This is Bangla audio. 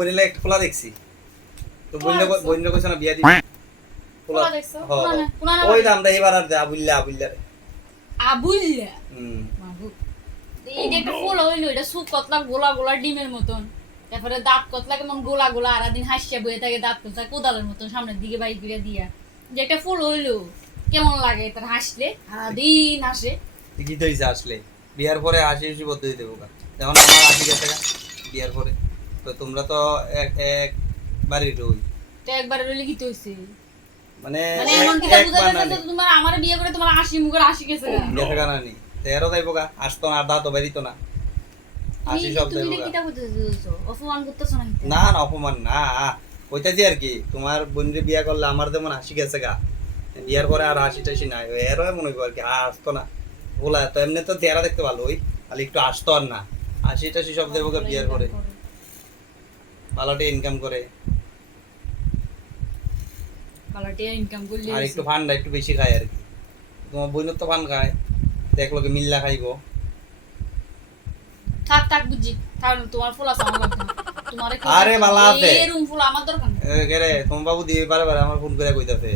বইলে একটা খোলা দেখছি তো বইলে কইছ না বিয়া দিবি খোলা দেখছো কোনা না ওই দামটা এবার আর দে আবুল্লা আবুল্লা মাগু এইটা একটা ফুল হইলো এটা সুপ কতলা গোলা গোলা ডিমের মতন তারপরে দাঁত কতলা কেমন গোলা গোলা আর দিন হাসিয়া বইয়ে থাকে দাঁত কতলা কোদালের মতন সামনের দিকে বাইক করে দিয়া যে একটা ফুল হইলো কেমন লাগে তার হাসলে সারাদিন হাসে কি তো হইছে আসলে বিয়ার পরে হাসি হাসি পদ্ধতি দেবো এখন আমার হাসি গেছে বিয়ার পরে তো তোমরা তো এক বাড়ির রই তো একবার রইলে কি হইছে মানে এমন কি বুঝা যাচ্ছে তোমার আমার বিয়ে করে তোমার হাসি মুখের হাসি গেছে গেছে গানা নি তেরো যাইবো গা আসতো না দাঁত বেরিতো না হাসি সব তুমি যাইবো কিটা করতেছো অপমান করতেছো না না না অপমান না ওইটাজি আর কি তোমার বোনরে বিয়া করলে আমার যেমন হাসি গেছে গা বিয়ার পরে আর হাসি টাসি নাই এরও মনে হইব আর কি আসতো না বলা তো এমনি তো চেহারা দেখতে ভালো ওই খালি একটু আসতো আর না হাসি টাসি সব দেবো গা বিয়ার পরে ভালোটা ইনকাম করে ভালোটা ইনকাম করলে আর একটু ফান্ডা একটু বেশি খায় আর কি তোমার বোনের তো ফান খায় দেখলো কি মিল্লা খাইবো থাক থাক বুঝি কারণ তোমার ফুল আছে আমার লাগবে তোমারে আরে ভালো আছে এরকম ফুল আমার দরকার রে তোমার বাবু দিয়ে পারে আমার ফোন করে কইতাছে